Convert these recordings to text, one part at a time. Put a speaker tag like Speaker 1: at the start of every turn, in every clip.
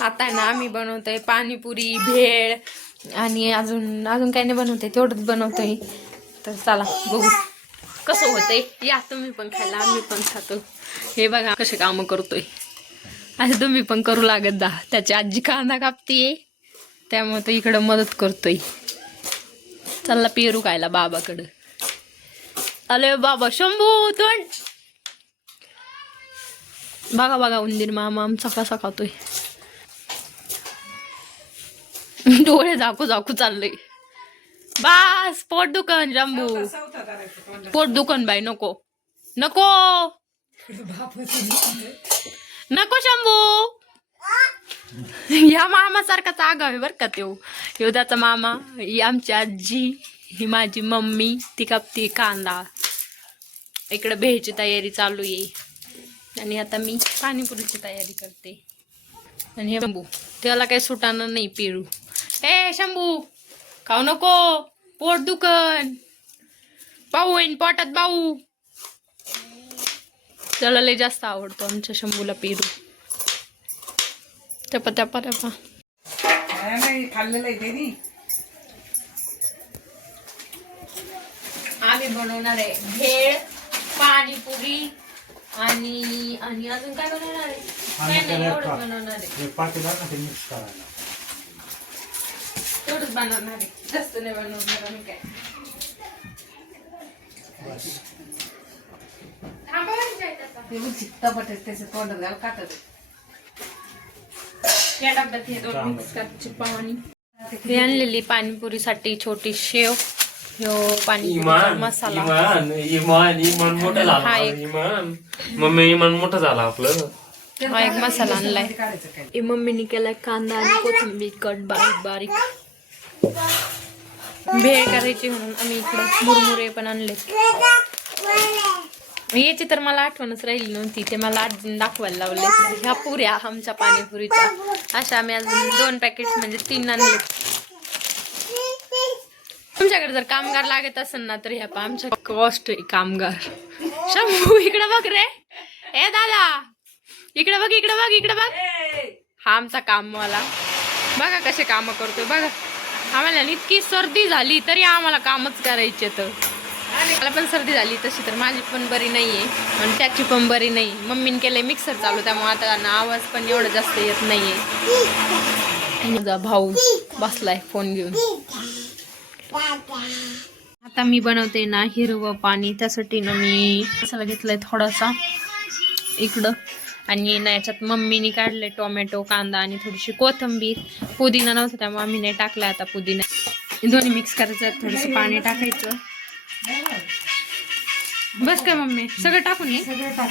Speaker 1: आता आहे ना आम्ही बनवतोय पाणीपुरी भेळ आणि अजून अजून काही नाही बनवतोय तेवढंच बनवतोय. तर चला बघू. कसं होतंय? या तुम्ही पण खायला आम्ही पण खातो. हे बघा कसे कामं करतोय. असं तुम्ही पण करू लागत दा त्याची आजी कांदा कापतीये. त्यामुळे तो इकडं मदत करतोय. चालला पेरू खायला बाबाकडं. अरे बाबा शंभू तोंड. बघा बघा उंदीर मामा आमचा कसा खातोय. डोळे झाकू झाकू चाललंय. बास पोट दुकान जंबू पोट दुकान बाई नको. नको. नको शंभू. या मामासारखाच आगाव आहे बरं का ह्यो त्याचा मामा. ही आमची आजी ही माझी मम्मी ती कापती कांदा. इकडे भेची तयारी चालू आहे. आणि आता मी पाणीपुरीची तयारी करते. आणि हे शंभू त्याला काही सुटाणार नाही पेरू ए शंभू खाऊ नको. पोट दुखन. पाहू येईन पोटात पाहू त्याला लय जास्त आवडतो आमच्या शंभूला पेरू. टपा टपा टपा
Speaker 2: नाही खाल्लेलं
Speaker 1: आम्ही बनवणार आहे भेळ पाणीपुरी आणि आणि अजून काय बनवणार आहे? काय नाही, एवढंच बनवणार आहे. एवढंच बनवणार आहे जास्त नाही बनवणार आम्ही काय. थांबा बरं जायचं आता.
Speaker 2: ते उची टमाटे त्याचे तोंडात घाल काटत
Speaker 1: या डब्यात हे दोन मिक्स करायचे पाणी. हे आणलेली पाणीपुरीसाठी छोटी शेव ह्यो पाणीपुरीचा
Speaker 3: इमान
Speaker 1: मसाला.
Speaker 3: इमान इमान इमान मोठं झालं.
Speaker 1: हा, एक.
Speaker 3: इमान. मम्मी इमान मोठं झालं आपलं.
Speaker 1: हा एक मसाला आणलाय.
Speaker 2: काढायचं काय?
Speaker 1: हे मम्मीने केलाय कांदा आणि कोथिंबीर कट बारीक बारीक. भेळ करायची म्हणून आम्ही इकडं मुरमुरे पण आणले. याची तर मला आठवणच राहिली नव्हती ते मला अजून दाखवायला लावले ह्या पुऱ्या आमच्या पाणीपुरीच्या. अशा आम्ही अजून दोन पॅकेट म्हणजे तीन आणले. तुमच्याकडे जर कामगार लागत असेल ना तर ह्या आमच्या कॉस्ट आहे कामगार. शंभू इकडे बघ रे. ए दादा. इकडे बघ इकडे बघ इकडे बघ. हा आमचा कामवाला. बघा कसे काम करतोय बघा. आम्हाला ना इतकी सर्दी झाली तरी आम्हाला कामच करायचे तर. मला पण सर्दी झाली तशी तर माझी पण बरी नाहीये. आणि त्याची पण बरी नाही. मम्मीने केलंय मिक्सर चालू त्यामुळे आता ना आवाज पण एवढा जास्त येत नाहीये. माझा भाऊ बसलाय फोन घेऊन. आता मी बनवते ना हिरवं पाणी त्यासाठी ना मी मसाला घेतलाय थोडासा. इकडं. आणि ना याच्यात मम्मीने काढले टोमॅटो कांदा आणि थोडीशी कोथिंबीर. पुदिना नव्हता त्यामुळे आम्ही नाही टाकला आता पुदिना. दोन्ही मिक्स करायचं थोडंसं पाणी टाकायचं. बस काय मम्मी? सगळं टाकून ये.
Speaker 2: सगळं टाक.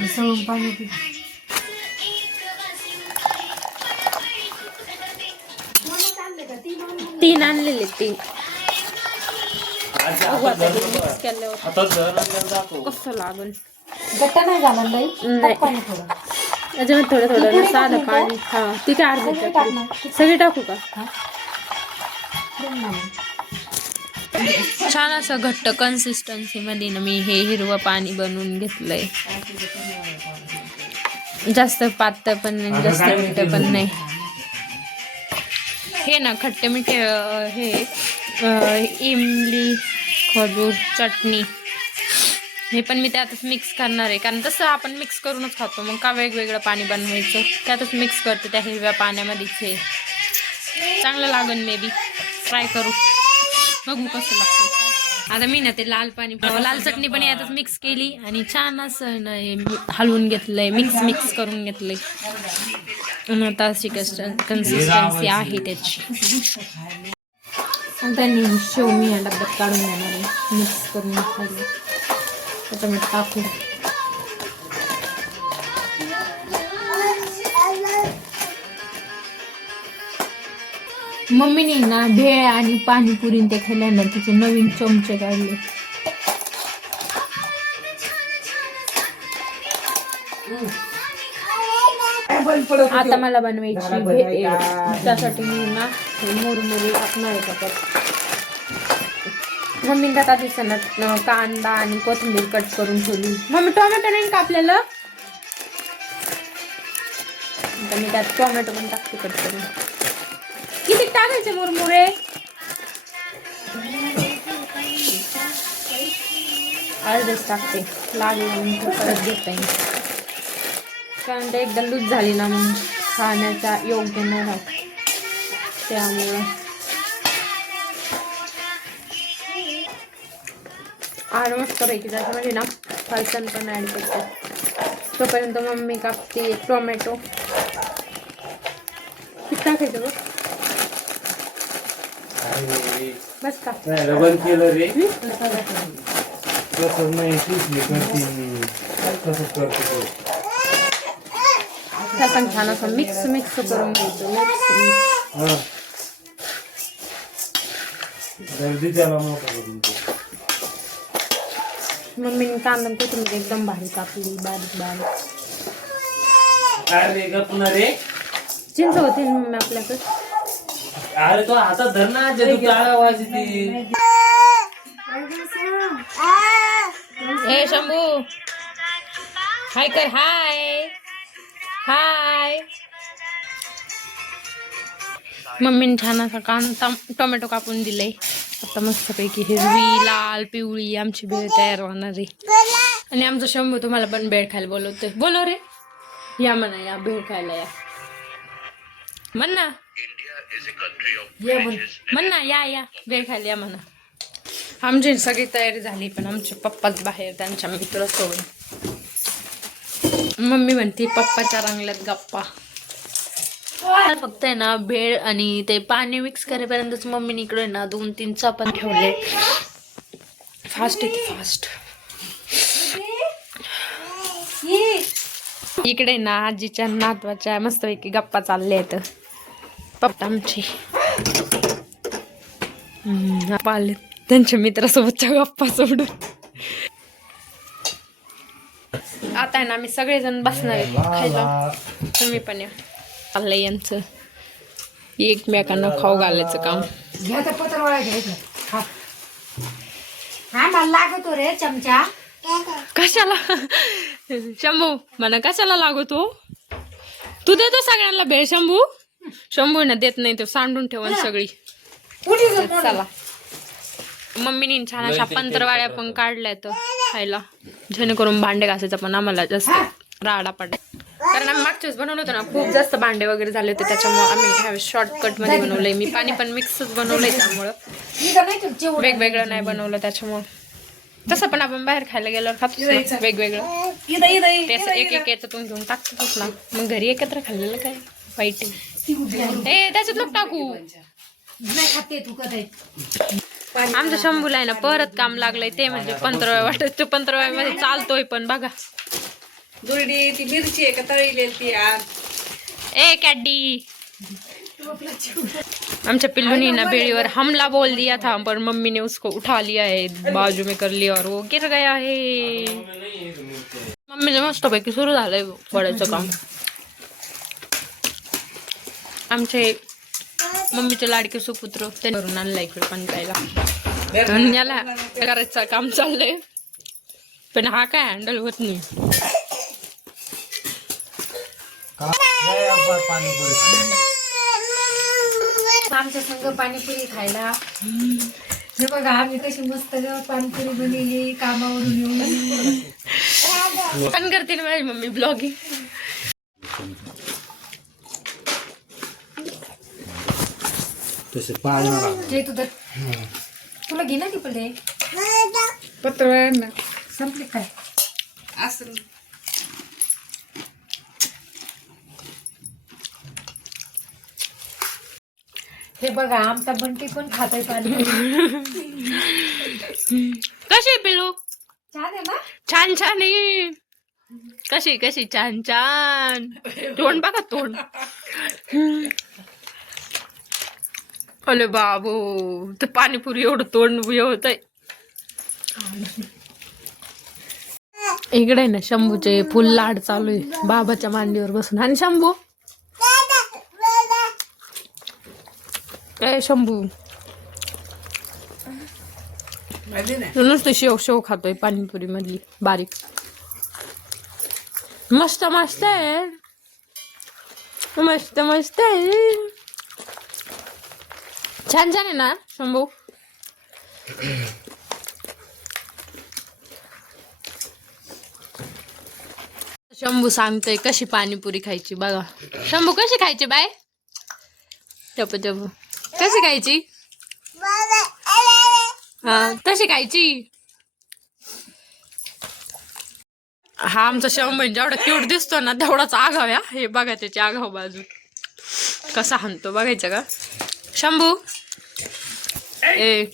Speaker 2: मिसळून पाणी पी.
Speaker 1: तीन आणलेले तीन. हे कसं लागल
Speaker 2: गट्टा नाही झाला नाही.
Speaker 1: नाही.
Speaker 2: थोडं.
Speaker 1: थोडं थोडं ना साधं पाणी. हा. ती काय अर्धी टाकली सगळी टाकू का. छान असं घट्ट कन्सिस्टन्सी मध्ये ना मी हे हिरवं पाणी बनवून घेतलंय. जास्त पातळ पण नाही जास्त घट्ट पण नाही. हे ना खट्टे मिठे अं, हे अं, इमली खजूर चटणी. हे पण मी त्यातच मिक्स करणार आहे. कारण तसं आपण मिक्स करूनच खातो. मग का वेगवेगळं पाणी बनवायचं? त्यातच मिक्स करते त्या हिरव्या पाण्यामध्येच. हे चांगलं लागेल मे बी ट्राय करू. बघू कसं लागतं. आता मी ना ते लाल पाणी लाल चटणी पण यातच मिक्स केली आणि छान असं ना मी- हलवून घेतलंय. मिक्स मिक्स करून घेतलंय. आणि आता अशी कन्सिस्टन्सी आहे त्याची. आता शेव मी या डब्यात काढून देणार आहे. मिक्स करून आता मी टाकू मम्मीने ना भेळ आणि पाणीपुरी ते खाल्ल्यानंतर तिचे नवीन चमचे काढले. आता मला बनवायची भेळ. त्यासाठी मी ना मुरमुरी टाकणार आहे मम्मीने आता दिसणार कांदा आणि कोथिंबीर कट करून ठेवली. मम्मी टोमॅटो नाही का आपल्याला? मी त्यात टोमॅटो पण टाकते कट करून. किती टाकायचे मुरमुरे? अर्धच टाकते. लागल्यानंतर परत घेता येईल कारण ते एकदा लूज झाली ना मग खाण्याचा योग्य नाही राहत त्यामुळं आड मस्त पैकी त्याच्यामध्ये ना फरसाण पण ॲड करते. तोपर्यंत मम्मी कापते टोमॅटो किती टाकायचं बघ बस का?
Speaker 3: रबन केलं रे तसं नाही तीच करते तसंच करते
Speaker 1: छान असं मिक्स मिक्स करून घ्यायचं मिक्स
Speaker 3: गर्दी त्याला मोठा करून
Speaker 1: मम्मीने कांदा कोथिंबीर एकदम भारी कापली बारीक बारीक
Speaker 3: काय रे गपना रे
Speaker 1: चिंच होती ना मम्मी आपल्याकडे
Speaker 3: अरे तो हातात धर ना जे तू टाळा वाजती
Speaker 1: ए शंभू हाय कर हाय हाय मम्मीने छान असा कांदा टोमॅटो कापून दिले आता मस्तपैकी हिरवी लाल पिवळी आमची भेळ तयार होणार आहे. आणि आमचा शंभू तुम्हाला पण भेळ खायला बोलवतोय. बोलव रे. या म्हणा या भेळ खायला या. म्हण. ना
Speaker 2: ये म्हण.
Speaker 1: म्हण ना या या. भेळ खायला या म्हणा. आमची सगळी तयारी झाली पण आमचे पप्पाच बाहेर त्यांच्या मित्रासोबत मम्मी म्हणते पप्पाच्या रंगल्यात गप्पा. फक्त आहे ना भेळ आणि ते पाणी मिक्स करेपर्यंतच मम्मीने इकडे ना दोन तीन चपात ठेवले. फास्ट येते फास्ट इकडे ना आजीच्या नातवाच्या मस्तपैकी गप्पा चालल्या आहेत. पप्पा आमची. हम्म, त्यांच्या मित्रासोबतच्या गप्पा सोडून. आता आहे ना आम्ही सगळेजण बसणार आहेत. खायला. तुम्ही पण या. चाललंय यांचं. एकमेकांना खाऊ घालायचं काम.
Speaker 2: घ्या तर पत्रवाळा घ्यायचं खा. हा मला लागतो रे चमचा.
Speaker 1: कशाला? शंभू म्हणा कशाला लागतो? तू देतो सगळ्यांना भेळ शंभू? शंभू ना देत नाही तो सांडून ठेवून सगळी? चला. मम्मीने छान अशा पंतरवाळ्या पण काढल्या तर खायला. जेणेकरून भांडे घासायचा पण आम्हाला जास्त राडा पडला. कारण आम्ही मागच्या वेळेस बनवलं होतं ना खूप जास्त भांडे वगैरे झाले होते त्याच्यामुळे आम्ही ह्या शॉर्टकटमध्ये बनवलंय. मी पाणी पण मिक्सच बनवलंय त्यामुळं. वेगवेगळं नाही बनवलं त्याच्यामुळं. तसं पण आपण बाहेर खायला खातोच ना, वेगवेगळं.
Speaker 2: इथं इथं
Speaker 1: ते असं एक एक याच्यातून घेऊन टाकतोच ना. मग घरी एकत्र खाल्लेलं काय? वाईट ए त्याच्यात नको टाकू.
Speaker 2: खाते
Speaker 1: आमच्या शंभूला आहे ना परत काम लागलंय ते म्हणजे पंधराव्या वाटत पंधराव्या मध्ये चालतोय पण बघा.
Speaker 2: दुर्डी ती मिरची आहे का तळलेली ती
Speaker 1: ए कॅडी आमच्या पिल्लूनी ना बेड़ीवर हमला बोल दिया था पर मम्मी ने उसको उठा लिया है बाजू में कर लिया और वो गिर गया है. मम्मीचं मस्तपैकी सुरू झालंय वड्याचं काम. आमचे मम्मीचे लाडके सुपुत्र त्यांच्यावरून आणला इकडे पण प्यायला याला करायचं काम चाललंय. पण हा काय हँडल होत नाही.
Speaker 2: आमच्या संग पाणीपुरी खायला. हे बघा आम्ही कशी मस्त ग पाणीपुरी बनवली कामावरून येऊन.
Speaker 1: पण करते ना माझी मम्मी ब्लॉगिंग
Speaker 3: तसे पाळणार
Speaker 2: तुझं तुला घे ना ती पडले
Speaker 4: पत्र ना
Speaker 2: संपले काय?
Speaker 4: असं.
Speaker 2: हे बघा आमचा बंटी पण खातोय पाणी.
Speaker 1: कशी पिलू
Speaker 2: छान आहे ना?
Speaker 1: छान छान आहे. कशी कशी? छान छान. तोंड बघा तोंड. अरे बाबू ते पाणीपुरी एवढं तोंड होत इकडे आहे ना शंभूचे फुल लाड चालू आहे. बाबाच्या मांडीवर बसून. आणि शंभू? ए शंभू. नुसतं शेव शेव खातोय पाणीपुरी मधली बारीक. मस्त मस्त आहे. मस्त मस्त आहे. छान छान आहे ना शंभू? शंभू सांगतोय कशी पाणीपुरी खायची बघा. शंभू कशी खायची बाय टप टप. कशी खायची? हा तशी खायची? हा आमचा शंभू जेवढा क्यूट दिसतो ना तेवढाच आघाव या हे. बघा त्याची आघाव बाजू. कसा हाणतो बघायचं का? शंभू? ए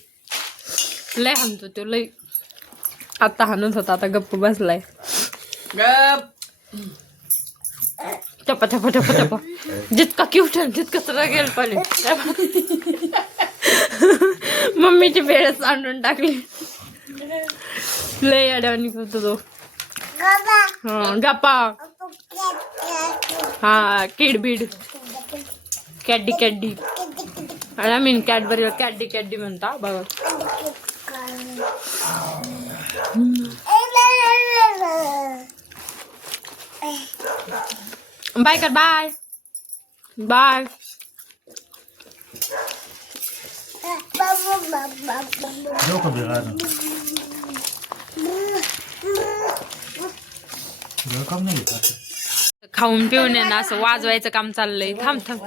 Speaker 1: लय हाणतो तो लय. आता हाणत होता आता गप्प बसलाय.
Speaker 4: गप
Speaker 1: टपा टपा टपा टपा। जितका क्यूट आहे तितकंच रगेल पण आहे. मम्मीची वेळ सांडून टाकली लय अडवणी करतो तो हा गप्पा। हा किडबीड कॅड्डी कॅड्डी आणि आम्ही कॅडबरी कॅड्डी कॅड्डी म्हणता बघा बाय कर बाय बाय
Speaker 3: डोकं बिघाड रक्कम नाही घेत आता.
Speaker 1: खाऊन पिऊन आहे ना असं वाजवायचं काम चाललंय. थांब थांब.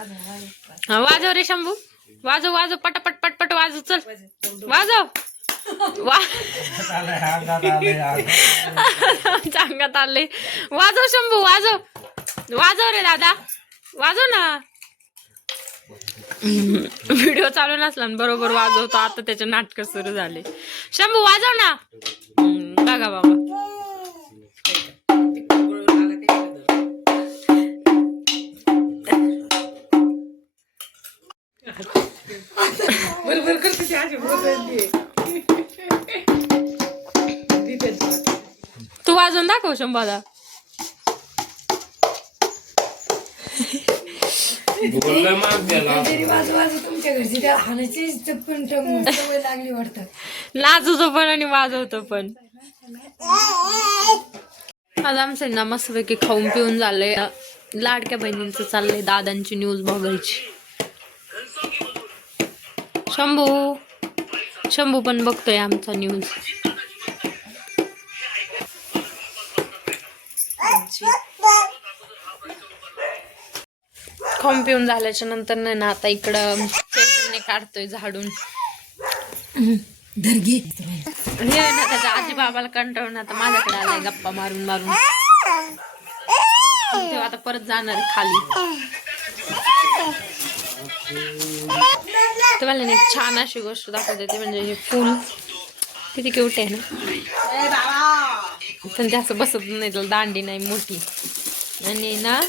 Speaker 1: वाजव रे शंभू. वाजव वाजव पटापट पटपट वाजव. चल. वाजव. वाजव शंभू वाजव. वाजव रे दादा. वाजव ना. व्हिडिओ चालू नसला ना बरोबर वाजवतो. आता त्याचे नाटक सुरू झाले. शंभू वाजव ना. बघा बाबा.
Speaker 4: तू
Speaker 1: वाजवून दाखव शंभाला.
Speaker 3: बोललं मग त्याला.
Speaker 2: तरी वाजू वाजू तुमच्या घरची त्या हाणाची पण सवय लागली वाटतं.
Speaker 1: नाचतो पण आणि वाजवतो पण. आज आमचं ना मस्तपैकी खाऊन पिऊन झालंय. लाडक्या बहिणींचं चाललंय दादांची न्यूज बघायची. शंभू. शंभू पण बघतोय आमचा न्यूज खाऊन पिऊन झाल्याच्यानंतर नाही ना आता इकडं काढतोय झाडून.
Speaker 2: धरगी
Speaker 1: हे ना त्याच्या आजी बाबाला कंटाळून आता माझ्याकडे आलाय गप्पा मारून मारून. तेव्हा आता परत जाणार खाली. तुम्हाला ना एक छान अशी गोष्ट दाखवते ती म्हणजे हे फुल. किती क्यूट आहे ना. पण ते असं बसत नाही त्याला दांडी नाही मोठी. आणि ना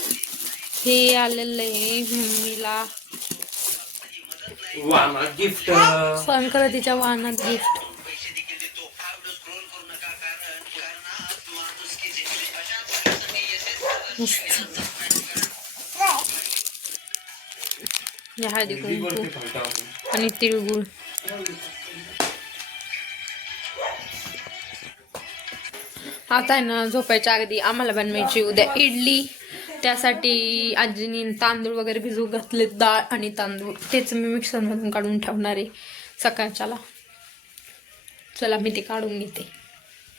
Speaker 1: हे आलेलं आहे मम्मीला.
Speaker 3: वाना गिफ्ट
Speaker 1: संक्रांतीच्या वाहनात गिफ्ट या हळदी कुंकू आणि तिळगुळ. आता आहे ना झोपायच्या अगदी आम्हाला बनवायची उद्या इडली. त्यासाठी आजीनी तांदूळ वगैरे भिजू घातले डाळ आणि तांदूळ. तेच मी मिक्सरमधून काढून ठेवणार आहे सकाळच्याला. चला मी ते काढून घेते.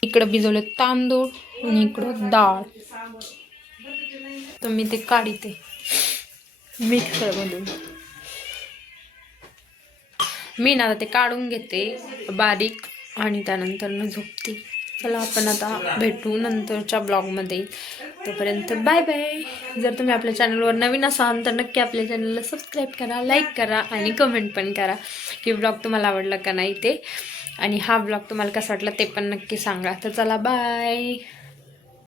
Speaker 1: इकडं भिजवले तांदूळ आणि इकडं डाळ. तर मी ते काढते. मिक्सरमधून. मी ना आता ते काढून घेते बारीक आणि त्यानंतर न झोपते. चला आपण आता भेटू नंतरच्या ब्लॉगमध्ये. तोपर्यंत बाय बाय. जर तुम्ही आपल्या चॅनलवर नवीन असाल तर नक्की आपल्या चॅनलला सबस्क्राईब करा लाईक करा आणि कमेंट पण करा की ब्लॉग तुम्हाला आवडला का नाही ते. आणि हा ब्लॉग तुम्हाला कसा वाटला ते पण नक्की सांगा. तर चला बाय.